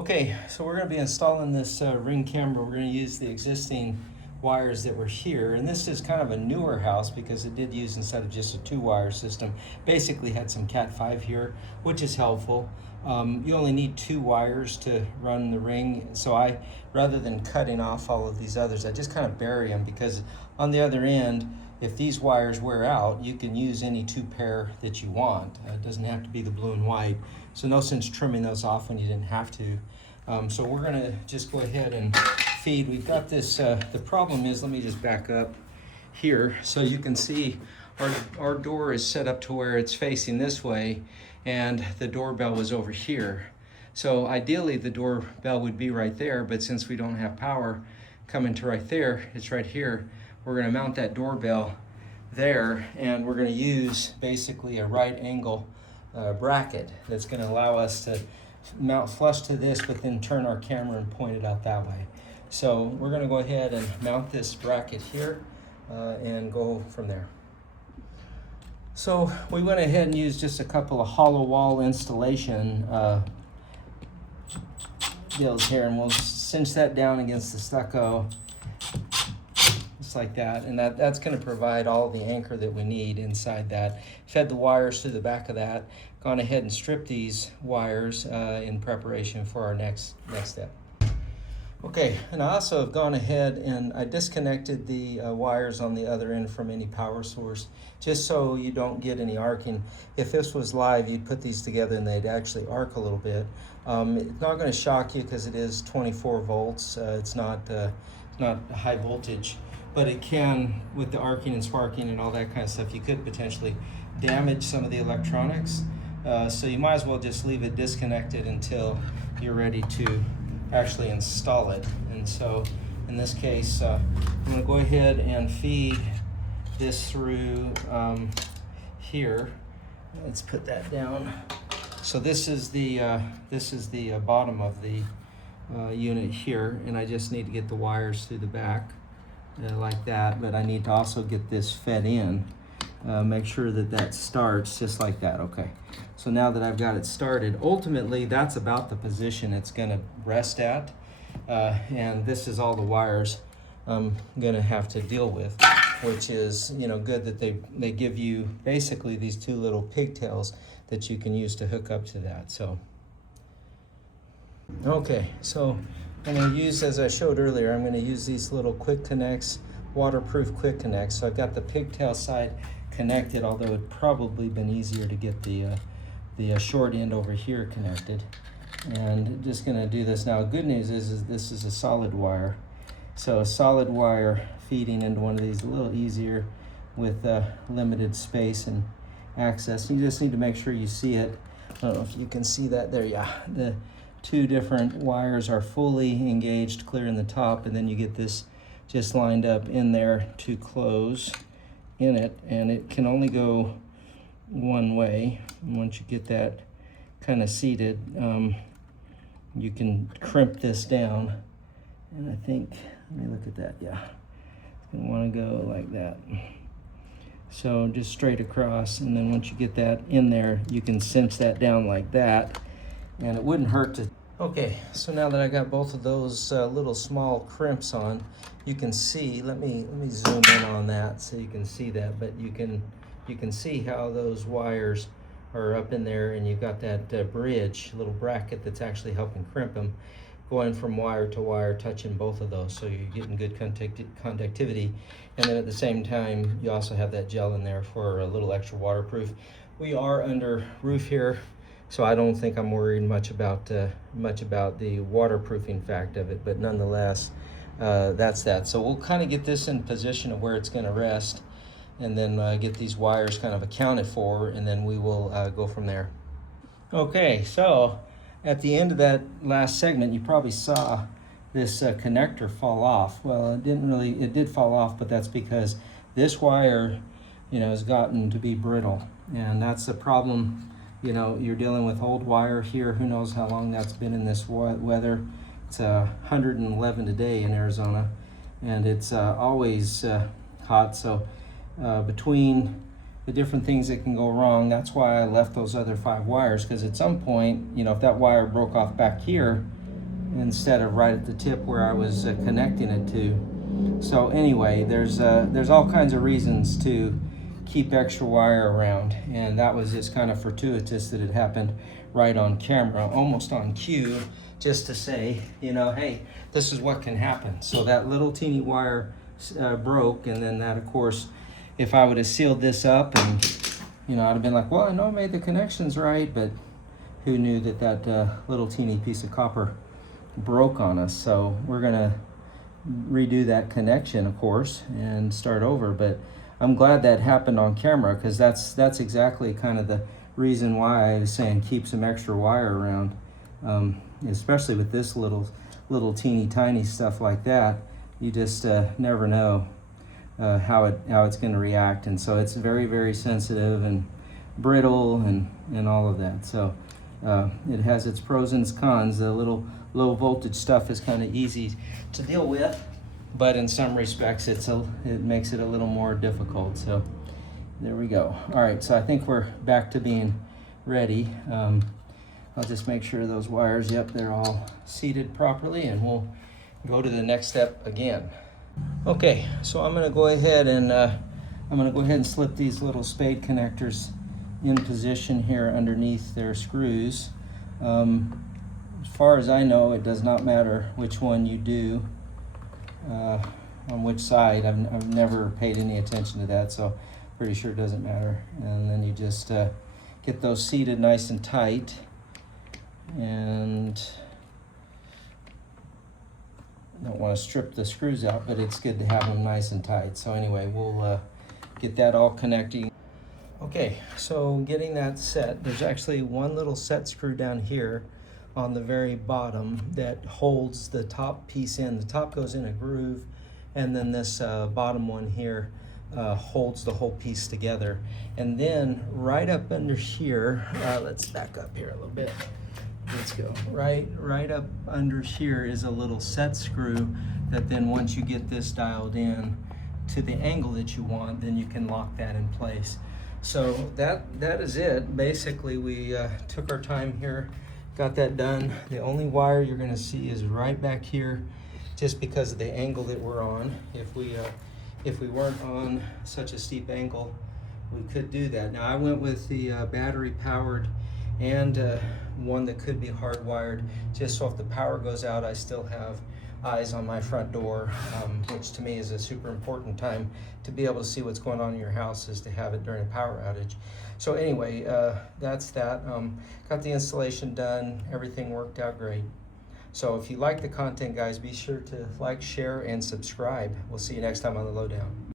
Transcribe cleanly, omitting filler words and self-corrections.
Okay, so we're going to be installing this ring camera. We're going to use the existing wires that were here, and this is kind of a newer house because it did use, instead of just a 2-wire system, basically had some Cat 5 here, which is helpful. You only need 2 wires to run the ring, so rather than cutting off all of these others, I just kind of bury them, because on the other end, if these wires wear out, you can use any 2 pair that you want. It doesn't have to be the blue and white. So no sense trimming those off when you didn't have to. So we're gonna just go ahead and feed. We've got this, the problem is, let me just back up here so you can see our door is set up to where it's facing this way, and the doorbell was over here. So ideally the doorbell would be right there, but since we don't have power coming to right there, it's right here. We're going to mount that doorbell there, and we're going to use basically a right angle bracket that's going to allow us to mount flush to this, but then turn our camera and point it out that way. So we're going to go ahead and mount this bracket here and go from there. So we went ahead and used just a couple of hollow wall installation deals here, and we'll cinch that down against the stucco like that, and that's going to provide all the anchor that we need inside that. Fed the wires through the back of that, gone ahead and stripped these wires in preparation for our next step. Okay, and I also have gone ahead and I disconnected the wires on the other end from any power source, just so you don't get any arcing. If this was live, you'd put these together and they'd actually arc a little bit. It's not going to shock you because it is 24 volts. It's not high voltage. But it can, with the arcing and sparking and all that kind of stuff, you could potentially damage some of the electronics. So you might as well just leave it disconnected until you're ready to actually install it. And so in this case, I'm going to go ahead and feed this through here. Let's put that down. So this is the bottom of the unit here, and I just need to get the wires through the back. Like that, but I need to also get this fed in. Make sure that starts just like that. Okay, so now that I've got it started, ultimately that's about the position it's going to rest at, and this is all the wires I'm going to have to deal with, which is, you know, good that they give you basically these 2 little pigtails that you can use to hook up to that. So okay, so I'm going to use, as I showed earlier, I'm going to use these little quick connects, waterproof quick connects. So I've got the pigtail side connected, although it'd probably been easier to get the short end over here connected. And just going to do this now. Good news is this is a solid wire. So a solid wire feeding into one of these a little easier with limited space and access. You just need to make sure you see it. I don't know if you can see that there. Yeah, the 2 different wires are fully engaged, clear in the top, and then you get this just lined up in there to close in it, and it can only go one way. And once you get that kind of seated, you can crimp this down, and I think, let me look at that, yeah, it's going to want to go like that. So just straight across, and then once you get that in there, you can cinch that down like that, and it wouldn't hurt to. Okay, so now that I got both of those little small crimps on, you can see, let me zoom in on that so you can see that, but you can see how those wires are up in there, and you've got that bridge, little bracket that's actually helping crimp them, going from wire to wire, touching both of those, so you're getting good conductivity. And then at the same time, you also have that gel in there for a little extra waterproof. We are under roof here, so I don't think I'm worried much about the waterproofing fact of it, but nonetheless, that's that. So we'll kind of get this in position of where it's going to rest, and then get these wires kind of accounted for, and then we will go from there. Okay, so at the end of that last segment, you probably saw this connector fall off. Well, it did fall off, but that's because this wire, you know, has gotten to be brittle, and that's the problem. You know, you're dealing with old wire here. Who knows how long that's been in this weather. It's 111 today in Arizona, and it's always hot. So between the different things that can go wrong, that's why I left those other 5 wires, because at some point, you know, if that wire broke off back here, instead of right at the tip where I was connecting it to. So anyway, there's all kinds of reasons to keep extra wire around, and that was just kind of fortuitous that it happened right on camera, almost on cue, just to say, you know, hey, this is what can happen. So that little teeny wire broke, and then that, of course, if I would have sealed this up, and you know, I'd have been like, well, I know I made the connections right, but who knew that that little teeny piece of copper broke on us. So we're gonna redo that connection, of course, and start over. But I'm glad that happened on camera, because that's exactly kind of the reason why I was saying keep some extra wire around, especially with this little teeny tiny stuff like that. You just never know how it's going to react, and so it's very, very sensitive and brittle and all of that. So it has its pros and its cons. The little low voltage stuff is kind of easy to deal with, but in some respects it makes it a little more difficult. So there we go. All right, so I think we're back to being ready. I'll just make sure those wires, yep, they're all seated properly, and we'll go to the next step again. Okay, so I'm gonna go ahead and slip these little spade connectors in position here underneath their screws. As far as I know, it does not matter which one you do, on which side. I've never paid any attention to that, so pretty sure it doesn't matter. And then you just get those seated nice and tight, and don't want to strip the screws out, but it's good to have them nice and tight. So anyway, we'll get that all connecting. Okay, so getting that set, there's actually one little set screw down here on the very bottom that holds the top piece in. The top goes in a groove, and then this bottom one here holds the whole piece together. And then right up under here, let's back up here a little bit. Let's go. Right up under here is a little set screw that then, once you get this dialed in to the angle that you want, then you can lock that in place. So that is it. Basically, we took our time here, got that done. The only wire you're going to see is right back here, just because of the angle that we're on. If we weren't on such a steep angle, we could do that. Now I went with the battery powered, and one that could be hardwired, just so if the power goes out, I still have eyes on my front door, which to me is a super important time to be able to see what's going on in your house, is to have it during a power outage. So anyway, that's that. Got the installation done, everything worked out great. So if you like the content, guys, be sure to like, share, and subscribe. We'll see you next time on The Lowdown.